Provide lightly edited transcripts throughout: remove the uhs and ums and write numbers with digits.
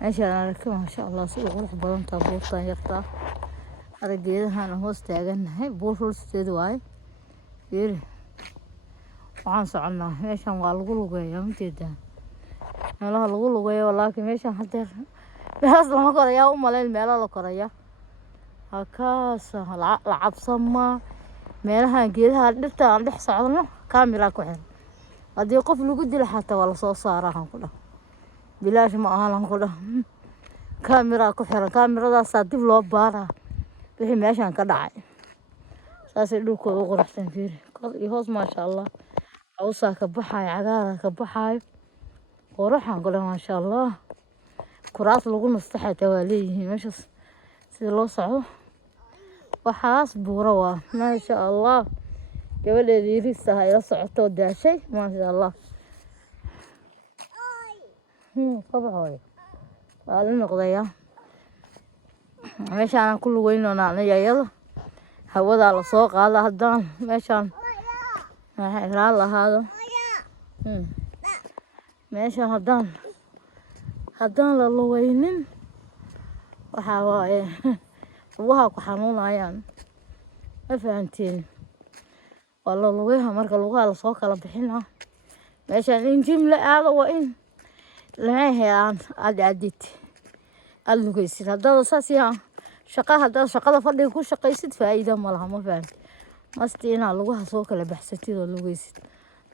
meeshaan aragti maasha allah si qurux badan taa buurtan yartaa araggeedahan hoos taagannahay buur hoosteeda waaye fiiri waxaan soconnaa meeshaan waa lagu lugeeyaa mateedaa meelaha lagu lugeeyo laakiin meeshaan hadeer meelahaas lama korayaa u malayn meelo la koraya halkaasa la cabsamaa meelahan geedaha dhirta aan dhex socdno kaamira ku xiran haddii qof lagu dilo xataa waa lasoo saaraa aan ku dhah bilaash ma ahan aan ku dhah kaamira ku xiran kaamiradaasa dib loo baaraa wixii meeshaan ka dhacay saasay dhulkooda u quruxsan fiiri kor iyo hoos maasha allah cawsaa ka baxaayo cagaara ka baxaayo quruxaan ku dhah maasha allah kuraas lagu nasto xataa waa leeyihiin meeshaas sida loo socdo waxaas buura waa maasha allah gabadheeda yariista ah ila socotoo daashay maasha allah kabaxooyo waa la noqdayaa meeshaan ku lugeynoonaa iyada hawadaa lasoo qaada haddaan meeshaan raal lahaado meeshaan haddaan la lugeynin waxaa waaye lugaha ku xanuunayaan ma fahanteen waa la lugeha marka lugaha lasoo kala bixinaa meeshaan in jim la aado waa in lamahe aad aad lugeysid haddaad saas yaa haddaad shaqada fadhiga ku shaqaysid faa'iida ma laha ma fahanti masti inaad lugaha soo kala baxsatid oo lugeysid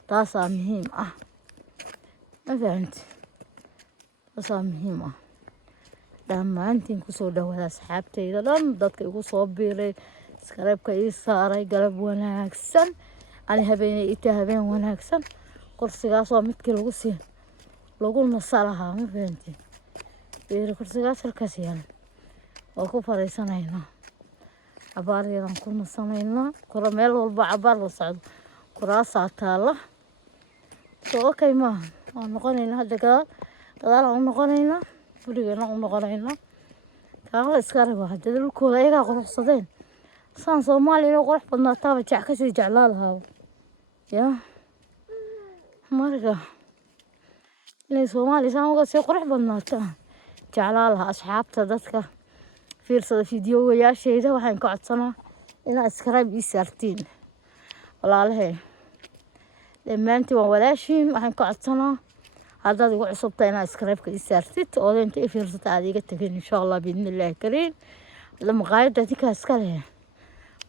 taasaa muhiim ah ma fahanti taasaa muhiim ah dhammaantiin kusoo dhawaada asxaabtayda dhan dadka igu soo biiray iskareebka ii saaray galab wanaagsan ani habeenay ita habeen wanaagsan kursigaas waa midkii lagu nasa lahaa ma fahantiin fiiri kursigaas halkaas yaala waa ku fariisanaynaa cabaar yaraan ku nasanaynaa kora meel walba cabaar la socdo kuraasaa taalla soo okay maaha waan noqonaynaa hadda gadaalaan u noqonaynaa gurigeena u noqonaynaa kaala iska raba hadda dhulkooda ayagaa quruxsadeen saan soomaaliya inuu qurux badnaataaba kasii jeclaa lahaaba yaa marka inay soomaaliya saan uga sii qurux badnaataan jeclaa lahaa asxaabta dadka fiirsada fiidiyowayaashayda waxaan ka codsanaa inaad iskaraab ii saartiin walaalahey dhammaantiin waan walaashiin waxaan ka codsanaa haddaad igu cusubtahay inaad iskaraabka ii saartid oo inta i fiirsata aad iga tagin insha allah biidnillaahi kariim hadda maqaayadda adinkaa iska leh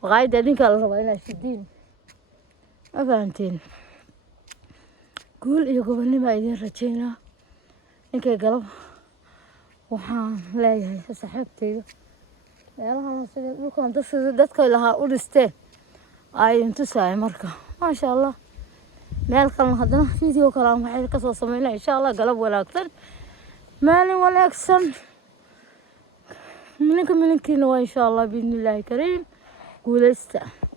maqaayadda adinkaa la rabaa inaad shidiin ma fahantiin guul iyo gobonnimo idiin rajaynaa ninkay galab waxaan leeyahay asxaabtayda meelahan sida dhulkan dadka lahaa u dhisteen ay intusaay marka maasha allah meel kalena haddana video kale aan waxay ka soo sameynaa insha allah galab wanaagsan maalin wanaagsan mininkiina waa insha allah biidnillaahi kariim guuleysta